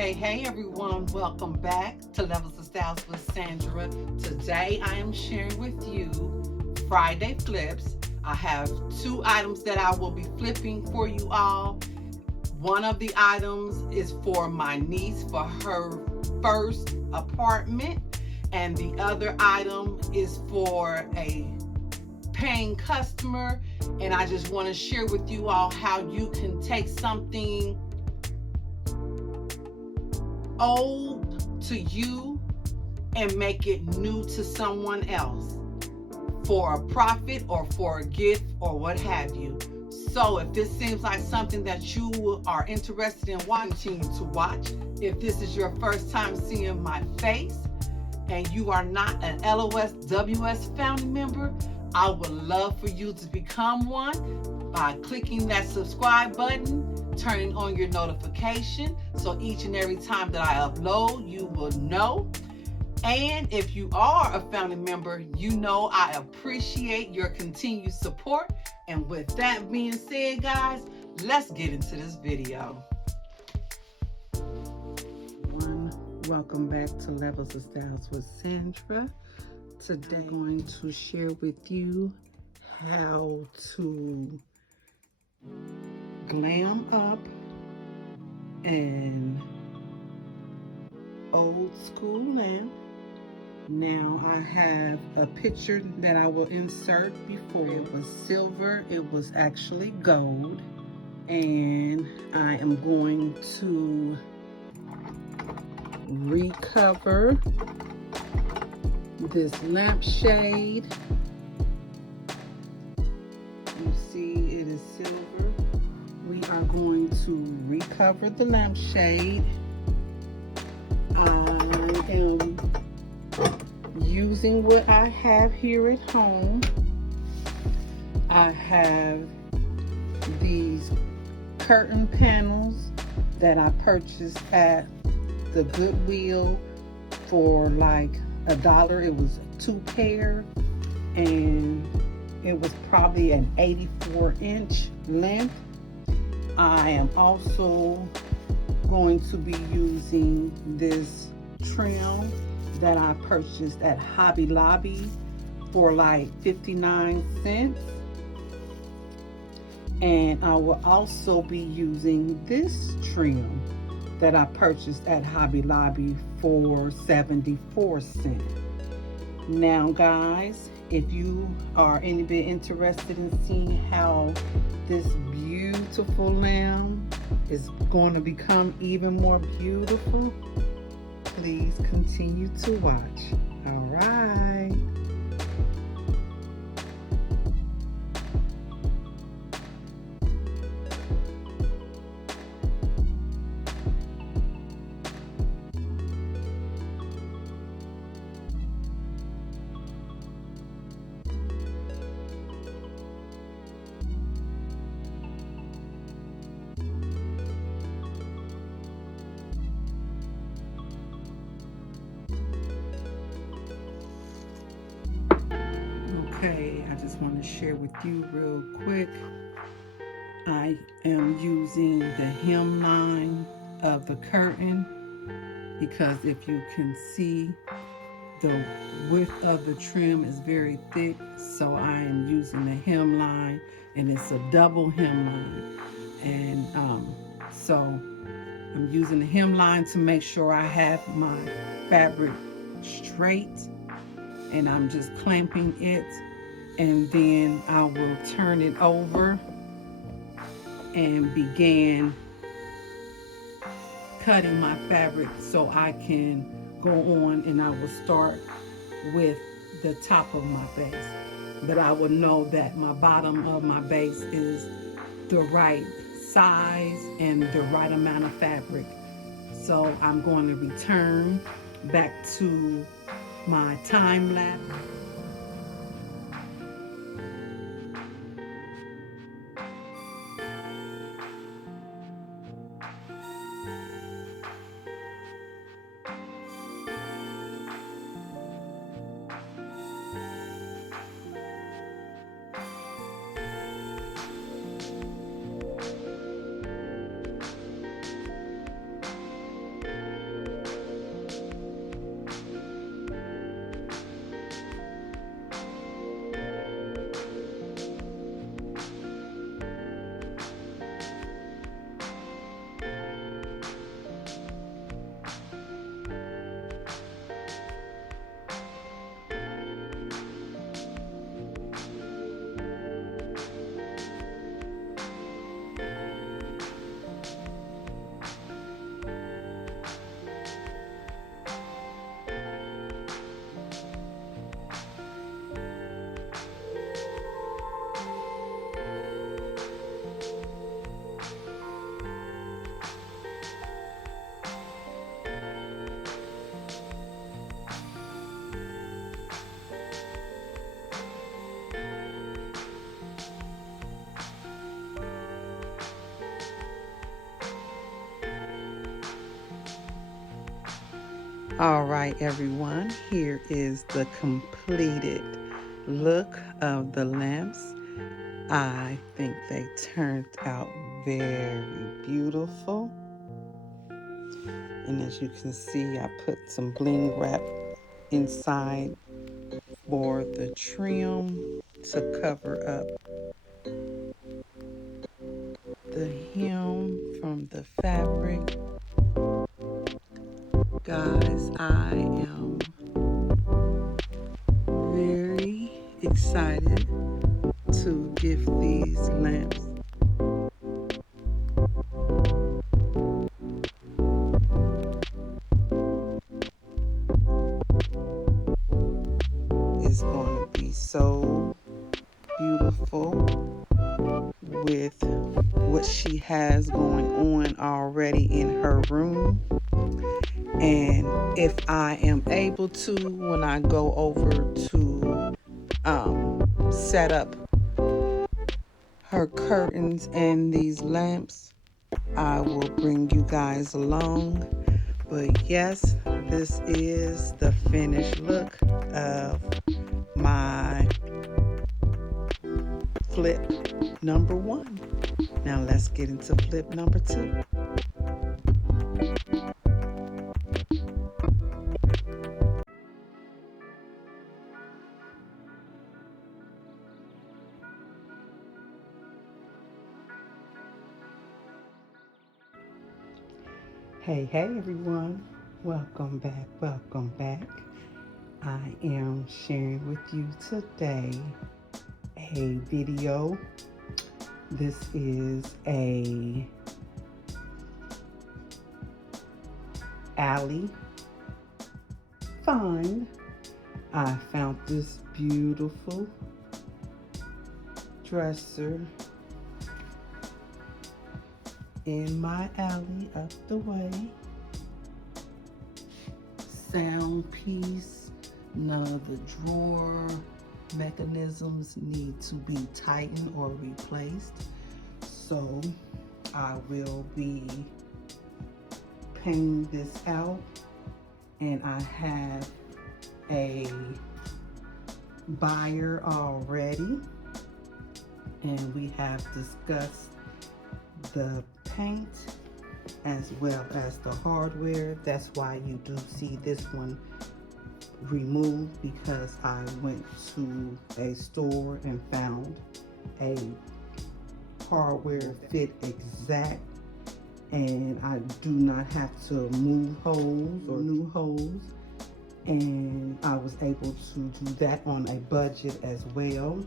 Hey everyone, welcome back to Levels of Styles with Sandra. Today I am sharing with you Friday flips. I have two items that I will be flipping for you all. One of the items is for my niece for her first apartment, and the other item is for a paying customer. And I just want to share with you all how you can take something old to you and make it new to someone else for a profit or for a gift or what have you. So if this seems like something that you are interested in watching, continue to watch. If this is your first time seeing my face and you are not an LOSWS family member, I would love for you to become one by clicking that subscribe button, turning on your notification so each and every time that I upload, you will know. And if you are a family member, you know I appreciate your continued support. And with that being said, guys, let's get into this video. Welcome back to Levels of Styles with Sandra. Today I'm going to share with you how to glam up an old school lamp. Now I have a picture that I will insert before. It was silver, it was actually gold, and I am going to recover this lampshade. You see it is silver. We are going to recover the lampshade. I am using what I have here at home. I have these curtain panels that I purchased at the Goodwill for like $1. It was 2 pair, and it was probably an 84-inch length. I am also going to be using this trim that I purchased at Hobby Lobby for like 59 cents. And I will also be using this trim that I purchased at Hobby Lobby for 74 cents. Now guys, if you are any bit interested in seeing how this beautiful lamp is going to become even more beautiful, please continue to watch. All right. Okay, I just want to share with you real quick. I am using the hemline of the curtain because if you can see, the width of the trim is very thick, so I am using the hemline, and it's a double hemline. And so I'm using the hemline to make sure I have my fabric straight, and I'm just clamping it, and then I will turn it over and begin cutting my fabric so I can go on, and I will start with the top of my base. But I will know that my bottom of my base is the right size and the right amount of fabric. So I'm going to return back to my time lapse. All right, everyone, here is the completed look of the lamps. I think they turned out very beautiful. And as you can see, I put some bling wrap inside for the trim to cover up the hem from the fabric. Guys, I am very excited to gift these lamps. It's going to be so beautiful with what she has going on already in her room. And if I am able to, when I go over to set up her curtains and these lamps, I will bring you guys along. But yes, this is the finished look of my flip number 1. Now let's get into flip number 2. Hey everyone, welcome back. I am sharing with you today a video. This is a alley find. I found this beautiful dresser in my alley up the way. Sound piece. None of the drawer mechanisms need to be tightened or replaced. So I will be painting this out, and I have a buyer already, and we have discussed the paint as well as the hardware. That's why you do see this one removed, because I went to a store and found a hardware fit exact, and I do not have to move holes or new holes, and I was able to do that on a budget as well.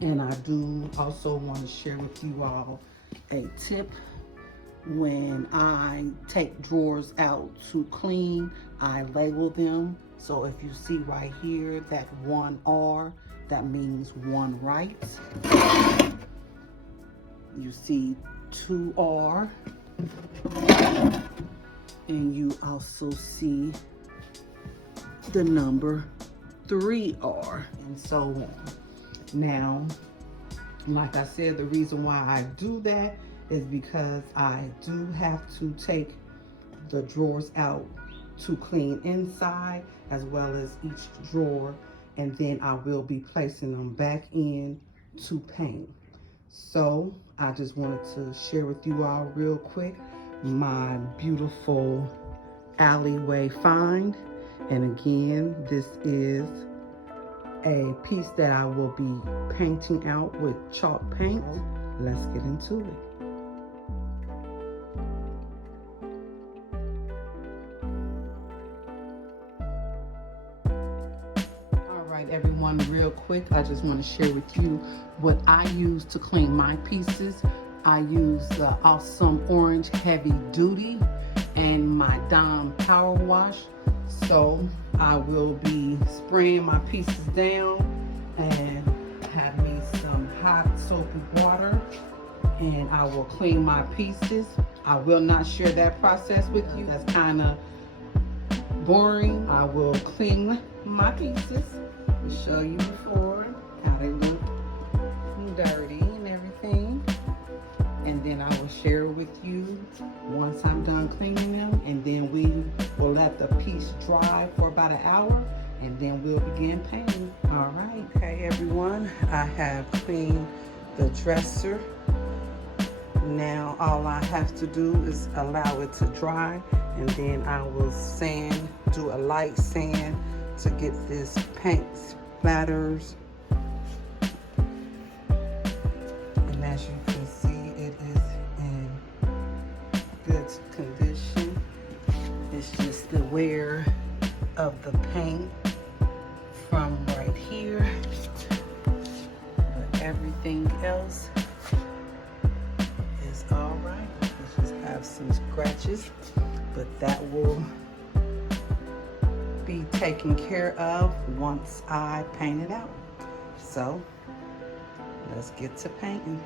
And I do also want to share with you all a tip. When I take drawers out to clean, I label them. So if you see right here that 1R, that means 1 right. You see 2R, and you also see the number 3R, and so on. Now, like I said, the reason why I do that is because I do have to take the drawers out to clean inside as well as each drawer, and then I will be placing them back in to paint. So I just wanted to share with you all real quick my beautiful alleyway find. And again, this is a piece that I will be painting out with chalk paint. Let's get into it. Everyone, real quick, I just want to share with you what I use to clean my pieces. I use the Awesome Orange Heavy Duty and my Dawn Power Wash. So I will be spraying my pieces down and have me some hot soapy water, and I will clean my pieces. I will not share that process with you. That's kind of boring. I will clean my pieces, show you before how they look dirty and everything, and then I will share with you once I'm done cleaning them, and then we will let the piece dry for about an hour, and then we'll begin painting. All right. Okay, everyone, I have cleaned the dresser. Now all I have to do is allow it to dry, and then I will sand, do a light sand to get this paint splatters. And as you can see, it is in good condition. It's just the wear of the paint from right here, but everything else is all right. We just have some scratches, but that will be taken care of once I paint it out. So let's get to painting.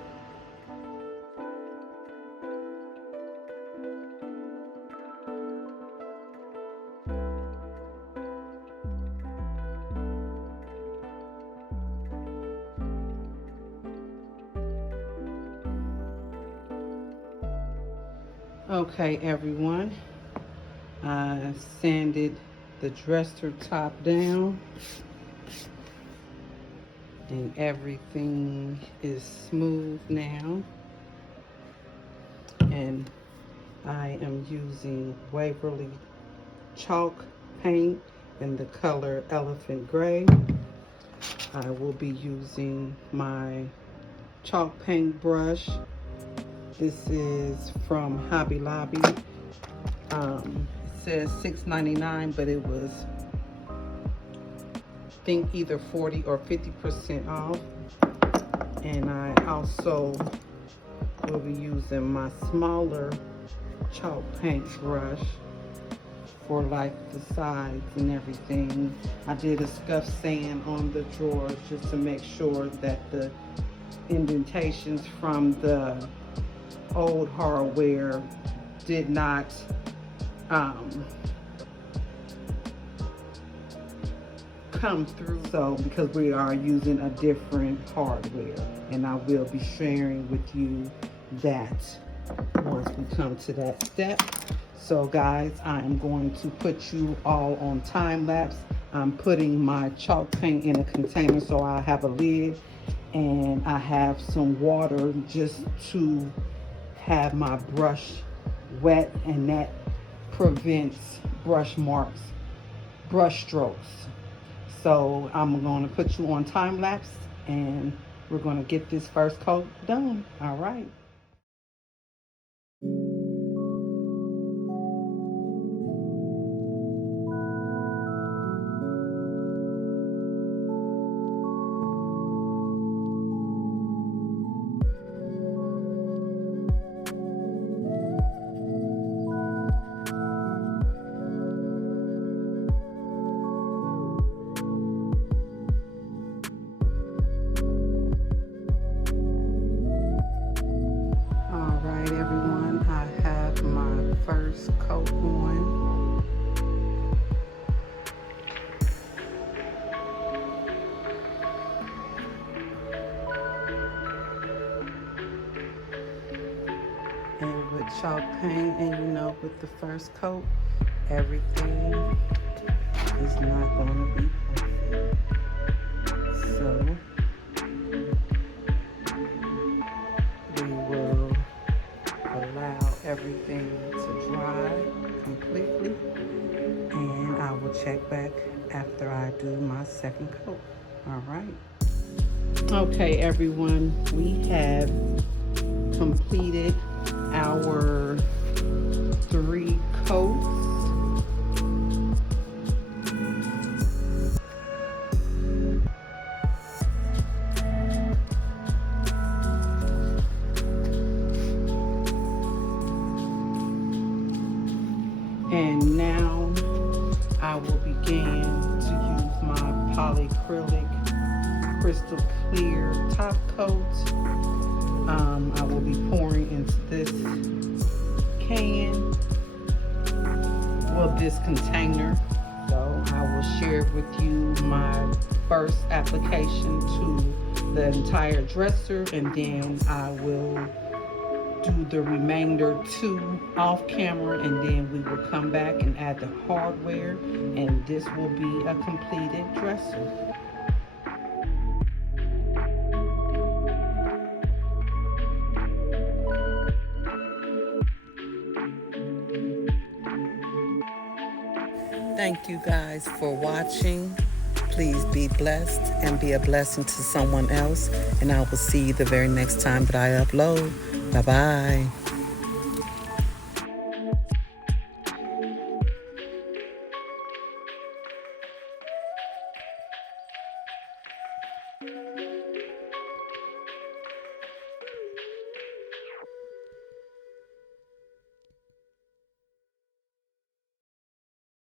Okay, everyone, I sanded the dresser top down and everything is smooth now, and I am using Waverly chalk paint in the color Elephant Gray. I will be using my chalk paint brush. This is from Hobby Lobby. It says $6.99, but it was, I think, either 40 or 50% off. And I also will be using my smaller chalk paint brush for like the sides and everything. I did a scuff sand on the drawers just to make sure that the indentations from the old hardware did not come through, so because we are using a different hardware, and I will be sharing with you that once we come to that step. So guys, I am going to put you all on time lapse. I'm putting my chalk paint in a container, so I have a lid, and I have some water just to have my brush wet, and that prevents brush marks, brush strokes. So I'm going to put you on time lapse, and we're going to get this first coat done. All right. First coat on. And with chalk paint, and you know, with the first coat, everything is not going to be perfect. So we will allow everything to dry completely, and I will check back after I do my second coat. All right. Okay, everyone, we have completed our 3 coats. And now I will begin to use my polyacrylic crystal clear top coat. I will be pouring into this can, well, this container. So I will share with you my first application to the entire dresser, and then I will do the remainder 2 off camera, and then we will come back and add the hardware, and this will be a completed dresser. Thank you guys for watching. Please be blessed and be a blessing to someone else. And I will see you the very next time that I upload. Bye-bye.